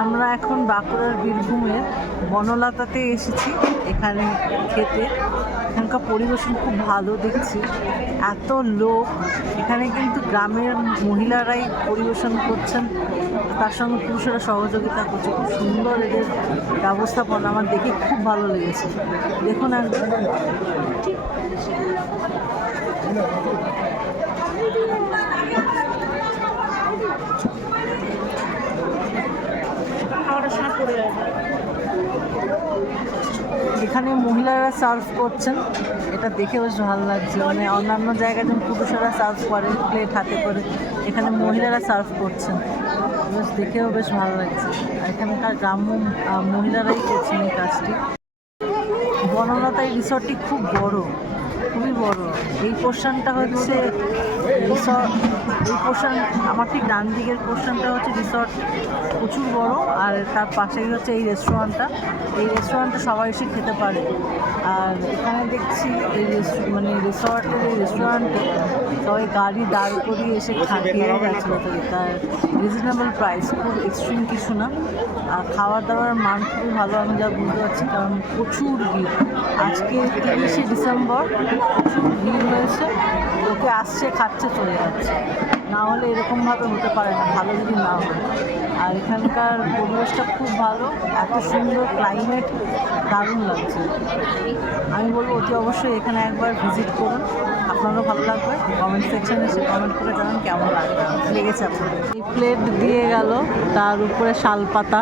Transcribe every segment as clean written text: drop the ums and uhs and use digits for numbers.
আমরা এখন বাঁকুড়ার বীরভূমের বনলতাতে এসেছি এখানে খেতে। এখানকার পরিবেশন খুব ভালো দেখছি, এত লোক। এখানে কিন্তু গ্রামের মহিলারাই পরিবেশন করছেন, তার সঙ্গে পুরুষেরা সহযোগিতা করছে। খুব সুন্দর এদের ব্যবস্থাপনা, আমার দেখে খুব ভালো লেগেছে। দেখুন একদম এখানে মহিলারা সার্ভ করছেন, এটা দেখে বেশ ভালো লাগছে। মানে অন্যান্য জায়গায় যেমন পুরুষেরা সার্ভ করে প্লেট হাতে করে, এখানে মহিলারা সার্ভ করছেন, বেশ দেখেও বেশ ভালো লাগছে। আর এখানকার গ্রাম্য মহিলারাই করছেন এই কাজটি। বনলতা এই রিসর্টটি খুব বড়, খুবই বড়। এই পোর্শনটা হচ্ছে রিসর্ট, এই পোর্শন আমার ঠিক ডান দিকের পোর্শনটা হচ্ছে রিসর্ট, প্রচুর বড়। আর তার পাশেই হচ্ছে এই রেস্টুরেন্টটা। এই রেস্টুরেন্টে সবাই এসে খেতে পারে। আর এখানে দেখছি এই মানে রিসর্টের এই রেস্টুরেন্টে সবাই গাড়ি দাঁড় করিয়ে এসে খেয়ে গেছিলো। তার রিজনেবল প্রাইস, খুব এক্সট্রিম কিছু না। আর খাওয়ার দাওয়ার মান খুবই ভালো, আমি যা বুঝতে পারছি, কারণ প্রচুর ভিড়। আজকে 30শে ডিসেম্বর, প্রচুর ভিড় হয়েছে, লোকে আসছে, খাচ্ছে, চলে যাচ্ছে। না হলে এরকমভাবে হতে পারে না, ভালো যদি না হয়। আর এখানকার পরিবেশটা খুব ভালো, এত সুন্দর ক্লাইমেট, দারুণ লাগছে। আমি বলবো অতি অবশ্যই এখানে একবার ভিজিট করুন, আপনারও ভালো লাগবে। কমেন্ট সেকশানে এসে কমেন্ট করে জানান কেমন লেগেছে আপনাদের। এই প্লেট দিয়ে গেল, তার উপরে শাল পাতা,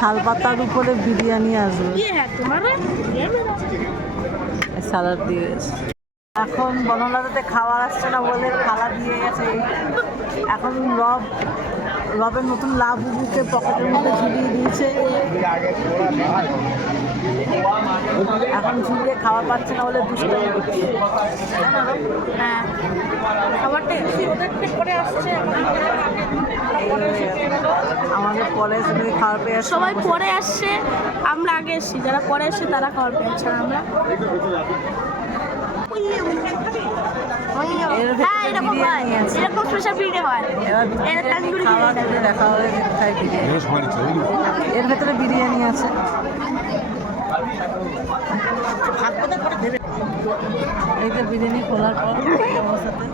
শাল পাতার উপরে বিরিয়ানি আসবে, স্যালাড দিয়ে গেছে। এখন বনলতাতে খাবার আসছে না বলে থালা দিয়ে গেছে। এখন রবের নতুন লাবুকে পকেটের মধ্যে ঝুলিয়ে দিয়েছে, এখন ঝুলিয়ে খাবার পাচ্ছে না বলে দুষ্টামি করছে। হ্যাঁ, খাবারটা ওদের পরে আসছে, আমাদের পরে এসে খাবার পেয়ে আসছে, সবাই পরে আসছে, আমরা আগে এসছি। যারা পরে আসছে তারা খাবার পেয়েছে, আমরা এরকম স্পেশাল বিরিয়ানি হয়। দেখা হবে এর ভেতরে বিরিয়ানি আছে। এই যে বিরিয়ানি খোলার পর অবস্থাতে